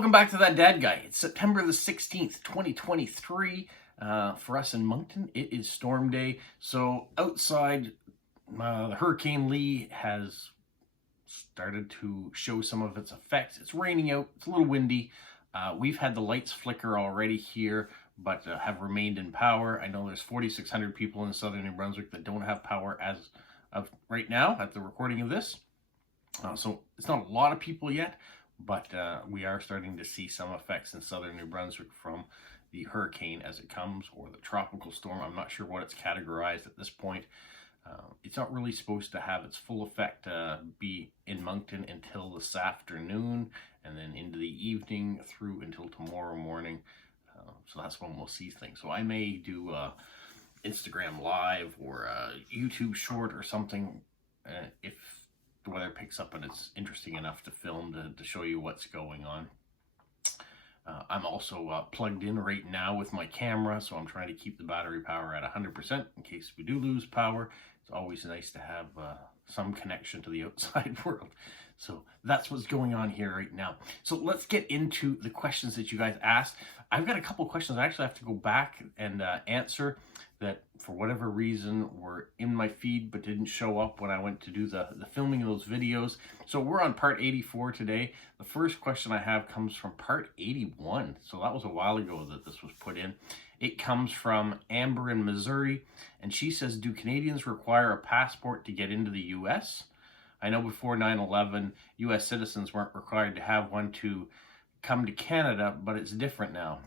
Welcome back to That Dad Guy. It's September the 16th, 2023. For us in Moncton, it is storm day. So outside, the Hurricane Lee has started to show some of its effects. It's raining out. It's a little windy. We've had the lights flicker already here, but have remained in power. I know there's 4,600 people in southern New Brunswick that don't have power as of right now at the recording of this. So it's not a lot of people yet, but we are starting to see some effects in southern New Brunswick from the hurricane as it comes, or the tropical storm. I'm not sure what it's categorized at this point. It's not really supposed to have its full effect be in Moncton until this afternoon, and then into the evening through until tomorrow morning. So that's when we'll see things. So I may do Instagram Live or a YouTube short or something if the weather picks up and it's interesting enough to film to show you what's going on. I'm also plugged in right now with my camera, so I'm trying to keep the battery power at 100% in case we do lose power. It's always nice to have some connection to the outside world. So that's what's going on here right now. So let's get into the questions that you guys asked. I've got a couple of questions I actually have to go back and answer that for whatever reason were in my feed but didn't show up when I went to do the filming of those videos. So we're on part 84 today. The first question I have comes from part 81. So that was a while ago that this was put in. It comes from Amber in Missouri, and she says, do Canadians require a passport to get into the U.S.? I know before 9/11, U.S. citizens weren't required to have one to come to Canada, but it's different now.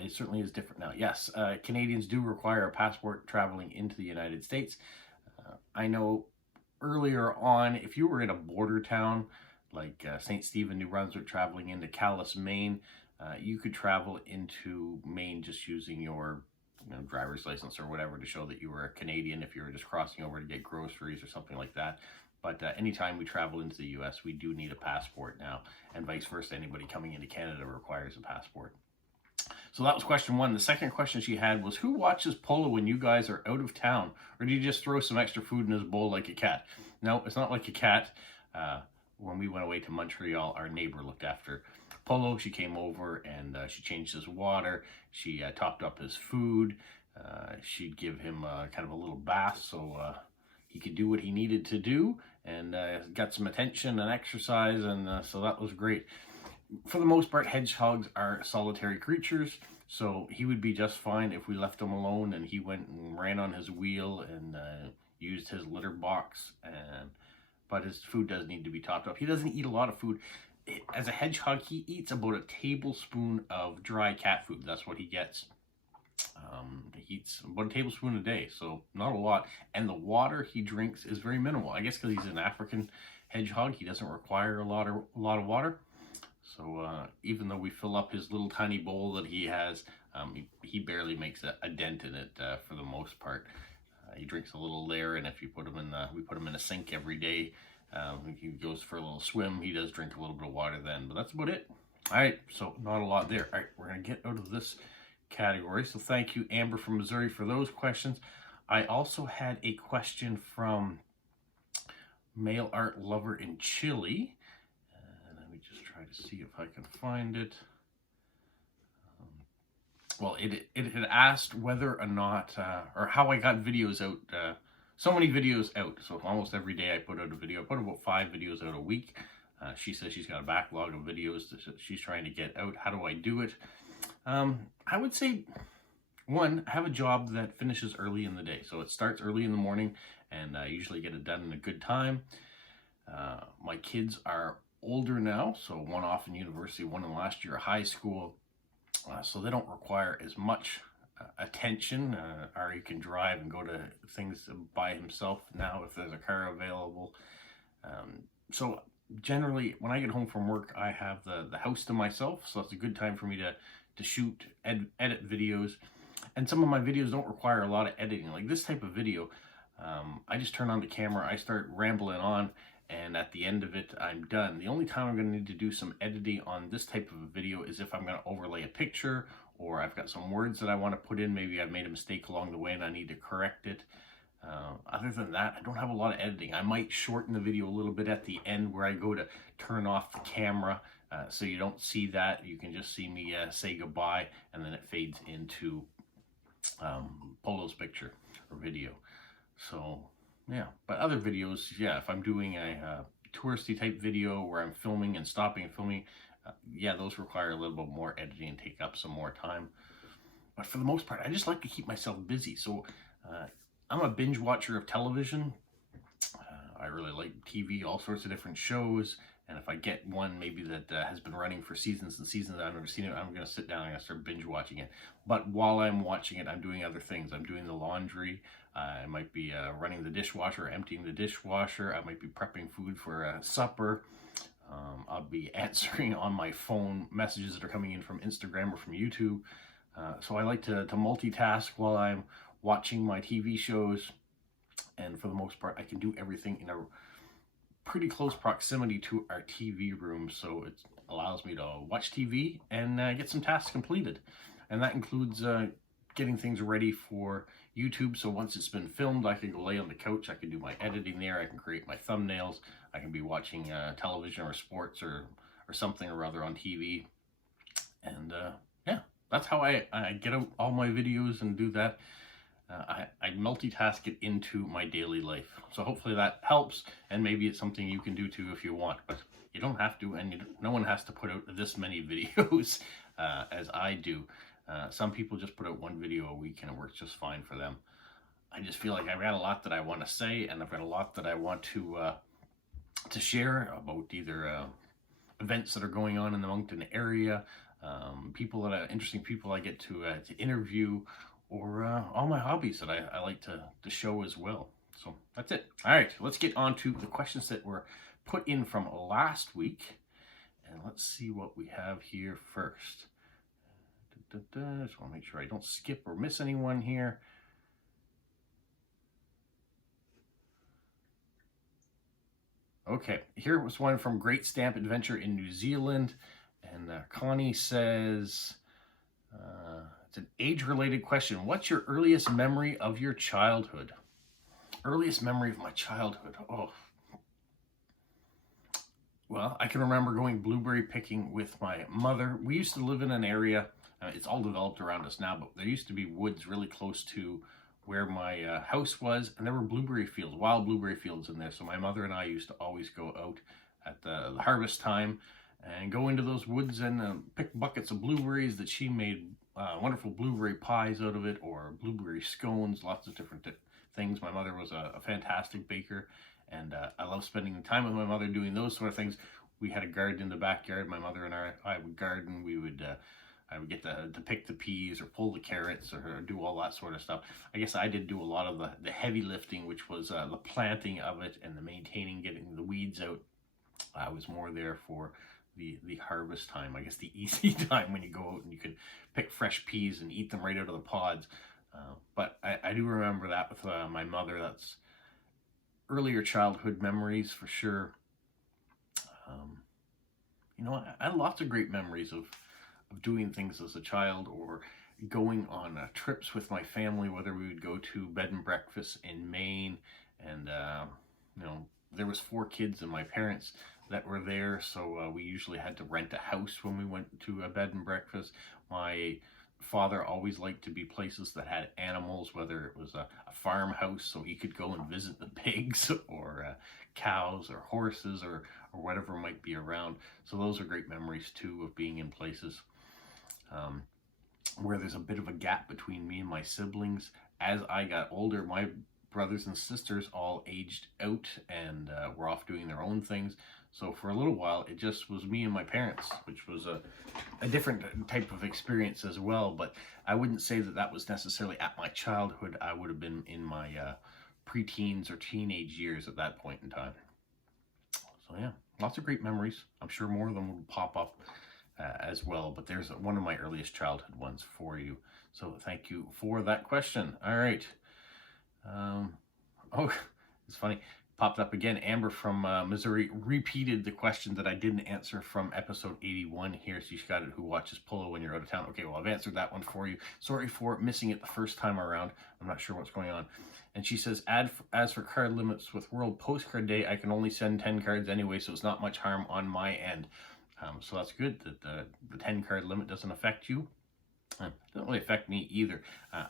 It certainly is different now. Yes, Canadians do require a passport traveling into the United States. I know earlier on, if you were in a border town like St. Stephen, New Brunswick, traveling into Calais, Maine, you could travel into Maine just using your driver's license or whatever to show that you were a Canadian if you were just crossing over to get groceries or something like that. But anytime we travel into the U.S., we do need a passport now, and vice versa. Anybody coming into Canada requires a passport. So that was question one. The second question she had was, who watches Polo when you guys are out of town? Or do you just throw some extra food in his bowl like a cat? No, it's not like a cat. When we went away to Montreal, our neighbor looked after Polo. She came over and she changed his water. She topped up his food. She'd give him kind of a little bath so he could do what he needed to do, and got some attention and exercise, and so that was great. For the most part, hedgehogs are solitary creatures, so he would be just fine if we left him alone and he went and ran on his wheel and used his litter box. But his food does need to be topped up. He doesn't eat a lot of food. As a hedgehog, he eats about a tablespoon of dry cat food. That's what he gets. He eats about a tablespoon a day, so not a lot. And the water he drinks is very minimal. I guess because he's an African hedgehog, he doesn't require a lot of water. So even though we fill up his little tiny bowl that he has, he barely makes a dent in it for the most part. He drinks a little there, and if you put him in we put him in a sink every day. He goes for a little swim. He does drink a little bit of water then, but that's about it. All right, so not a lot there. All right, we're going to get out of this category. So thank you, Amber from Missouri, for those questions. I also had a question from Mail Art Lover in Chile. Let me just try to see if I can find it. Well, it had asked whether or not, or how I got videos out, so many videos out. So almost every day I put out a video. I put about 5 videos out a week. She says she's got a backlog of videos that she's trying to get out. How do I do it? I would say, one, have a job that finishes early in the day. So it starts early in the morning, and I usually get it done in a good time. My kids are older now, so one off in university, one in last year of high school. So they don't require as much attention. Ari can drive and go to things by himself now if there's a car available. So generally, when I get home from work, I have the house to myself, so it's a good time for me to shoot, edit videos. And some of my videos don't require a lot of editing. Like this type of video, I just turn on the camera, I start rambling on, and at the end of it, I'm done. The only time I'm going to need to do some editing on this type of a video is if I'm going to overlay a picture, or I've got some words that I want to put in. Maybe I've made a mistake along the way and I need to correct it. Other than that, I don't have a lot of editing. I might shorten the video a little bit at the end where I go to turn off the camera So you don't see that. You can just see me say goodbye, and then it fades into Polo's picture or video. So yeah, but other videos, yeah, if I'm doing a touristy type video where I'm filming and stopping and filming, yeah, those require a little bit more editing and take up some more time. But for the most part, I just like to keep myself busy. So I'm a binge watcher of television. I really like TV, all sorts of different shows. And if I get one maybe that has been running for seasons and seasons, I've never seen it, I'm going to sit down and I'm going to start binge watching it. But while I'm watching it, I'm doing other things. I'm doing the laundry. I might be running the dishwasher, emptying the dishwasher. I might be prepping food for supper. I'll be answering on my phone messages that are coming in from Instagram or from YouTube. So I like to multitask while I'm watching my TV shows. And for the most part, I can do everything in a pretty close proximity to our TV room. So it allows me to watch TV and get some tasks completed. And that includes getting things ready for YouTube. So once it's been filmed, I can go lay on the couch. I can do my editing there. I can create my thumbnails. I can be watching television or sports or something or other on TV. And yeah, that's how I get out all my videos and do that. I multitask it into my daily life. So hopefully that helps, and maybe it's something you can do too if you want, but you don't have to, and no one has to put out this many videos as I do. Some people just put out one video a week and it works just fine for them. I just feel like I've got a lot that I want to say, and I've got a lot that I want to share about either events that are going on in the Moncton area, people that are interesting people I get to interview, or all my hobbies that I like to show as well. So that's it. All right, let's get on to the questions that were put in from last week. And let's see what we have here first. Just want to make sure I don't skip or miss anyone here. Okay, here was one from Great Stamp Adventure in New Zealand. And Connie says, it's an age-related question. What's your earliest memory of your childhood? Earliest memory of my childhood? Oh. Well, I can remember going blueberry picking with my mother. We used to live in an area, it's all developed around us now, but there used to be woods really close to where my house was, and there were blueberry fields, wild blueberry fields in there. So my mother and I used to always go out at the harvest time and go into those woods and pick buckets of blueberries that she made wonderful blueberry pies out of it, or blueberry scones, lots of different things. My mother was a fantastic baker, and I love spending time with my mother doing those sort of things. We had a garden in the backyard. My mother and I would garden. I would get to pick the peas or pull the carrots or do all that sort of stuff. I guess I did do a lot of the heavy lifting, which was the planting of it and the maintaining, getting the weeds out. I was more there for the harvest time, I guess the easy time when you go out and you can pick fresh peas and eat them right out of the pods. But I do remember that with my mother. That's earlier childhood memories for sure. You know, I had lots of great memories of doing things as a child, or going on trips with my family, whether we would go to bed and breakfast in Maine. And you know, there was 4 kids and my parents that were there, so we usually had to rent a house when we went to a bed and breakfast. My father always liked to be places that had animals, whether it was a farmhouse so he could go and visit the pigs, or cows or horses, or whatever might be around. So those are great memories too, of being in places where there's a bit of a gap between me and my siblings. As I got older, my brothers and sisters all aged out and were off doing their own things. So for a little while, it just was me and my parents, which was a different type of experience as well. But I wouldn't say that that was necessarily at my childhood. I would have been in my preteens or teenage years at that point in time. So yeah, lots of great memories. I'm sure more of them will pop up as well, but there's one of my earliest childhood ones for you. So thank you for that question. All right. Oh, it's funny. Popped up again. Amber from Missouri repeated the question that I didn't answer from episode 81 here. She's got it, who watches polo when you're out of town. Okay, well, I've answered that one for you. Sorry for missing it the first time around. I'm not sure what's going on. And she says, as for card limits with World Postcard Day, I can only send 10 cards anyway, so it's not much harm on my end. So that's good that the 10 card limit doesn't affect you. It doesn't really affect me either.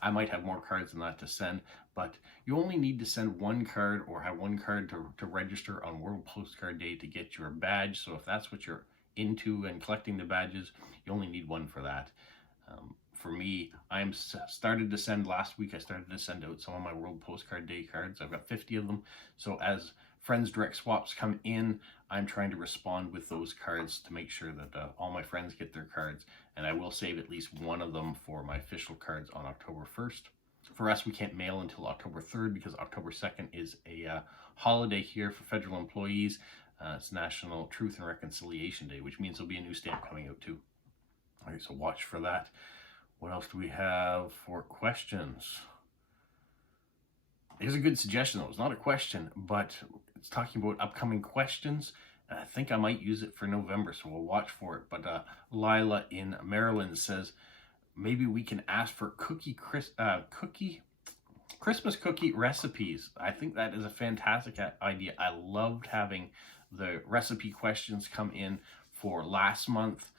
I might have more cards than that to send, but you only need to send one card or have one card to register on World Postcard Day to get your badge. So if that's what you're into and collecting the badges, you only need one for that. For me, I'm started to send last week. I started to send out some of my World Postcard Day cards. I've got 50 of them. So as Friends Direct Swaps come in, I'm trying to respond with those cards to make sure that all my friends get their cards. And I will save at least one of them for my official cards on October 1st. For us, we can't mail until October 3rd because October 2nd is a holiday here for federal employees. It's National Truth and Reconciliation Day, which means there'll be a new stamp coming out too. All right, so watch for that. What else do we have for questions? Here's a good suggestion, though. It's not a question, but it's talking about upcoming questions. I think I might use it for November, so we'll watch for it. But Lila in Maryland says, maybe we can ask for Christmas cookie recipes. I think that is a fantastic idea. I loved having the recipe questions come in for last month.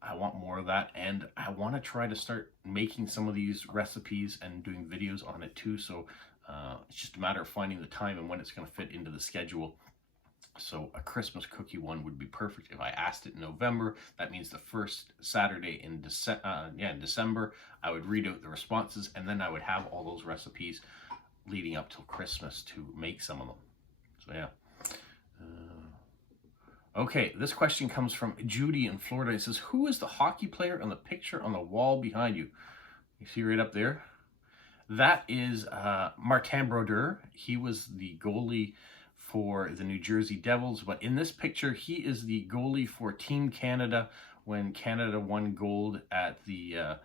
I want more of that, and I want to try to start making some of these recipes and doing videos on it too. So it's just a matter of finding the time and when it's going to fit into the schedule. So a Christmas cookie one would be perfect. If I asked it in November, that means the first Saturday in December, I would read out the responses, and then I would have all those recipes leading up till Christmas to make some of them. So yeah. Okay, this question comes from Judy in Florida. It says, who is the hockey player on the picture on the wall behind you? You see right up there? That is Martin Brodeur. He was the goalie for the New Jersey Devils, but in this picture, he is the goalie for Team Canada when Canada won gold at the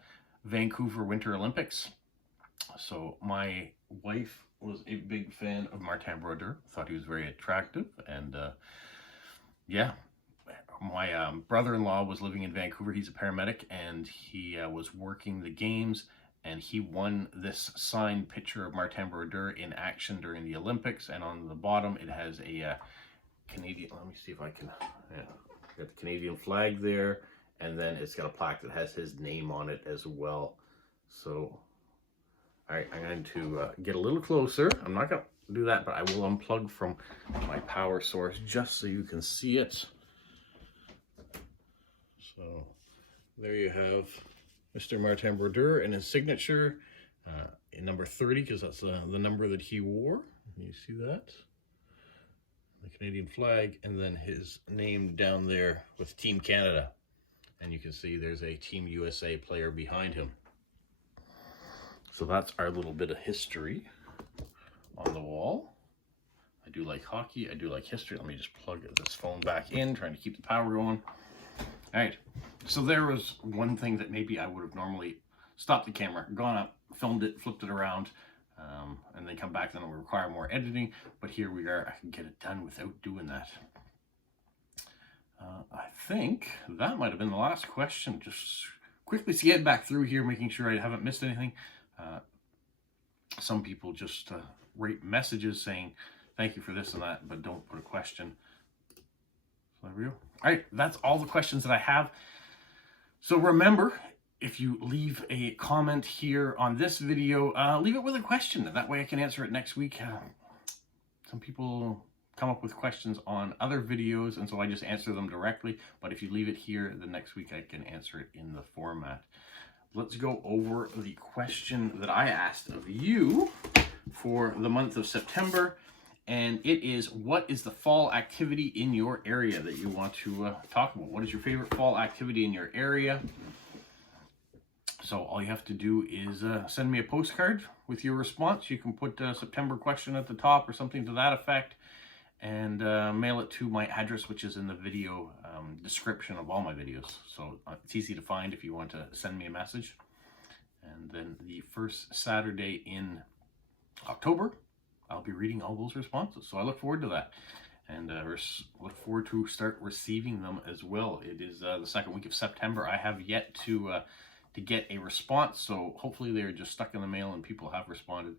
Vancouver Winter Olympics. So my wife was a big fan of Martin Brodeur, thought he was very attractive, and yeah, my brother-in-law was living in Vancouver. He's a paramedic, and he was working the games, and he won this signed picture of Martin Brodeur in action during the Olympics. And on the bottom, it has a Canadian, let me see if I can, yeah, got the Canadian flag there, and then it's got a plaque that has his name on it as well. So, all right, I'm going to get a little closer. I'm not going to do that, but I will unplug from my power source just so you can see it. So there you have Mr. Martin Brodeur and his signature in number 30, because that's the number that he wore. You see that? The Canadian flag, and then his name down there with Team Canada. And you can see there's a Team USA player behind him. So that's our little bit of history on the wall. I do like hockey. I do like history. Let me just plug this phone back in, trying to keep the power going. All right. So there was one thing that maybe I would have normally stopped the camera, gone up, filmed it, flipped it around, and then come back. Then it would require more editing. But here we are. I can get it done without doing that. I think that might have been the last question. Just quickly scan back through here, making sure I haven't missed anything. Some people just write messages saying thank you for this and that, but don't put a question. So there we go. All right, that's all the questions that I have. So remember, if you leave a comment here on this video, leave it with a question. That way I can answer it next week. Some people come up with questions on other videos, and so I just answer them directly. But if you leave it here, the next week I can answer it in the format. Let's go over the question that I asked of you for the month of September. And it is, what is the fall activity in your area that you want to talk about? What is your favorite fall activity in your area? So all you have to do is send me a postcard with your response. You can put September question at the top or something to that effect, and mail it to my address, which is in the video description of all my videos. So it's easy to find if you want to send me a message. And then the first Saturday in October, I'll be reading all those responses. So I look forward to that. And look forward to start receiving them as well. It is the second week of September. I have yet to get a response. So hopefully they're just stuck in the mail and people have responded,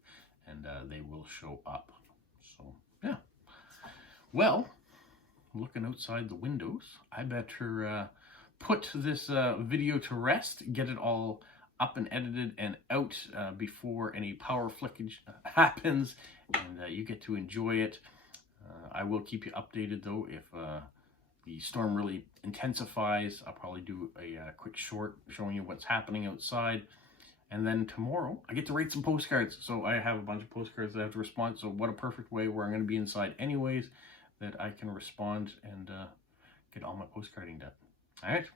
and they will show up. So yeah. Well, looking outside the windows. I better put this video to rest, get it all up and edited and out before any power flickage happens, and you get to enjoy it. I will keep you updated though if the storm really intensifies. I'll probably do a quick short showing you what's happening outside. And then tomorrow, I get to write some postcards. So I have a bunch of postcards that I have to respond. So what a perfect way where I'm going to be inside anyways, that I can respond and get all my postcarding done. All right,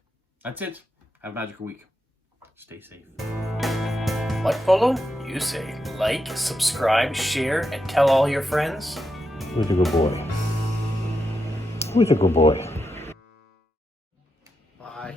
that's it. Have a magical week. Stay safe. What, Polo? You say like, subscribe, share, and tell all your friends? Who's a good boy? Who's a good boy? Bye.